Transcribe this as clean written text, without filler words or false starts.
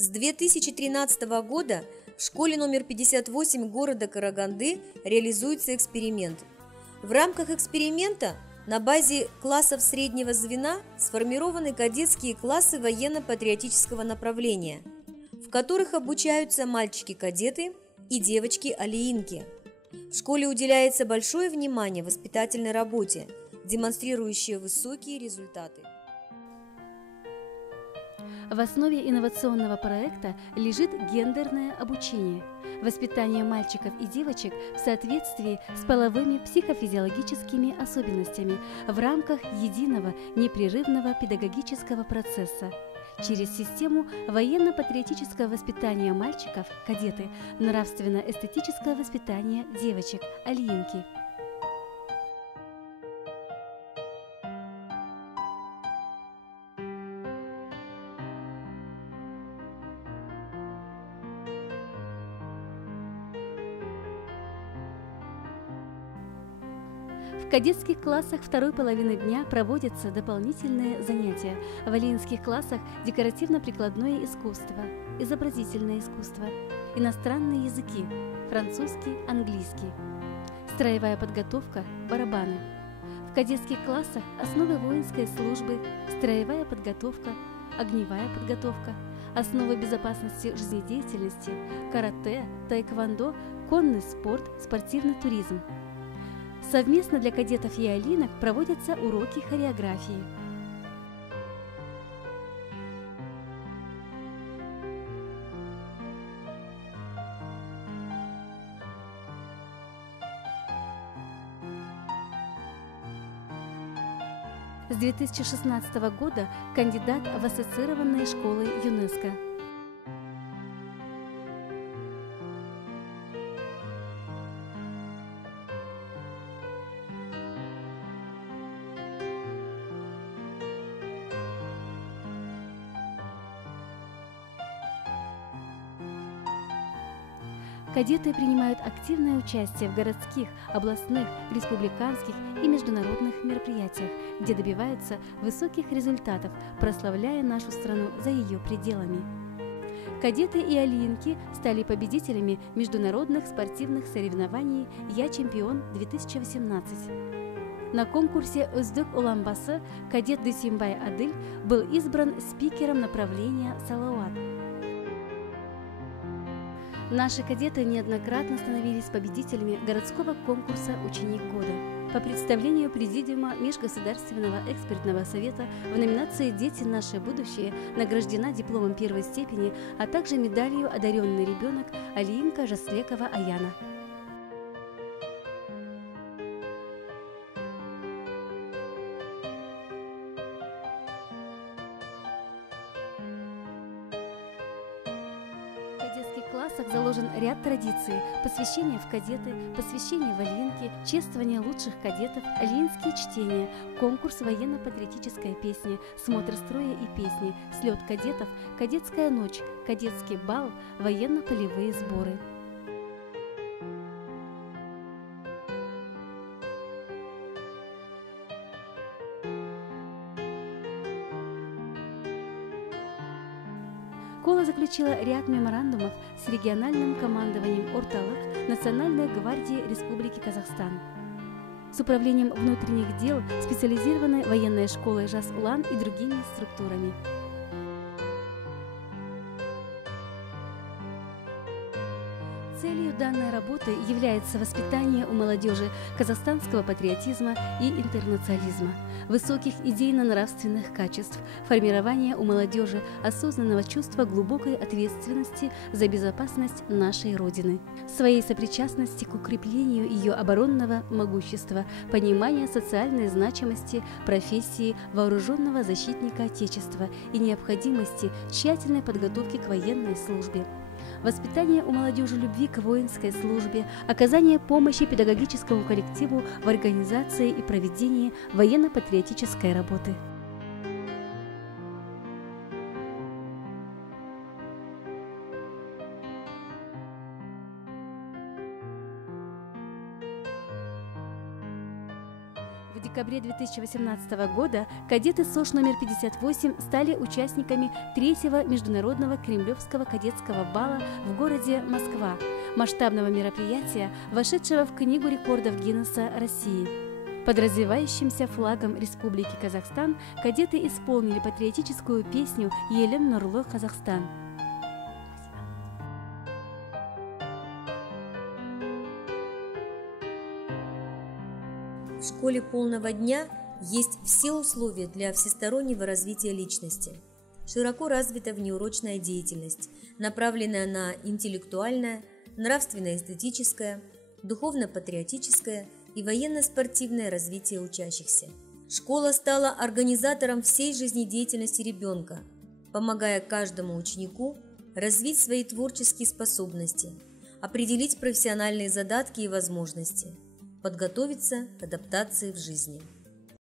С 2013 года в школе номер 58 города Караганды реализуется эксперимент. В рамках эксперимента на базе классов среднего звена сформированы кадетские классы военно-патриотического направления, в которых обучаются мальчики-кадеты и девочки-алиинки. В школе уделяется большое внимание воспитательной работе, демонстрирующей высокие результаты. В основе инновационного проекта лежит гендерное обучение, воспитание мальчиков и девочек в соответствии с половыми психофизиологическими особенностями в рамках единого непрерывного педагогического процесса через систему военно-патриотического воспитания мальчиков, кадеты, нравственно-эстетического воспитания девочек, алиинки. В кадетских классах второй половины дня проводятся дополнительные занятия. В алиинских классах декоративно-прикладное искусство, изобразительное искусство, иностранные языки, французский, английский, строевая подготовка, барабаны. В кадетских классах основы воинской службы, строевая подготовка, огневая подготовка, основы безопасности жизнедеятельности, карате, таэквондо, конный спорт, спортивный туризм. Совместно для кадетов и алиинок проводятся уроки хореографии. С 2016 года кандидат в ассоциированные школы ЮНЕСКО. Кадеты принимают активное участие в городских, областных, республиканских и международных мероприятиях, где добиваются высоких результатов, прославляя нашу страну за ее пределами. Кадеты и алиинки стали победителями международных спортивных соревнований «Я чемпион-2018». На конкурсе «Өздік Уланбасы» кадет Дүйсенбай Адыль был избран спикером направления «Салауат». Наши кадеты неоднократно становились победителями городского конкурса «Ученик года». По представлению Президиума Межгосударственного экспертного совета в номинации «Дети – наше будущее» награждена дипломом первой степени, а также медалью «Одаренный ребенок» алиинка Жаслекова Аяна. В кадетских классах заложен ряд традиций: посвящение в кадеты, посвящение в алиинки, чествование лучших кадетов, алиинские чтения, конкурс военно-патриотической песни, смотр строя и песни, слет кадетов, кадетская ночь, кадетский бал, военно-полевые сборы. Школа заключила ряд меморандумов с региональным командованием Орталық Национальной гвардии Республики Казахстан, с Управлением внутренних дел, специализированной военной школой Жас-Улан и другими структурами. Целью данной работы является воспитание у молодежи казахстанского патриотизма и интернационализма, высоких идейно-нравственных качеств, формирование у молодежи осознанного чувства глубокой ответственности за безопасность нашей Родины, своей сопричастности к укреплению ее оборонного могущества, понимание социальной значимости профессии вооруженного защитника Отечества и необходимости тщательной подготовки к военной службе. Воспитание у молодежи любви к воинской службе, оказание помощи педагогическому коллективу в организации и проведении военно-патриотической работы. В В декабре 2018 года кадеты СОШ номер 58 стали участниками 3-го международного кремлевского кадетского бала в городе Москва, масштабного мероприятия, вошедшего в Книгу рекордов Гиннесса России. Под развивающимся флагом Республики Казахстан кадеты исполнили патриотическую песню «Елім нұрлы Казахстан». В школе полного дня есть все условия для всестороннего развития личности. Широко развита внеурочная деятельность, направленная на интеллектуальное, нравственно-эстетическое, духовно-патриотическое и военно-спортивное развитие учащихся. Школа стала организатором всей жизнедеятельности ребенка, помогая каждому ученику развить свои творческие способности, определить профессиональные задатки и возможности, подготовиться к адаптации в жизни.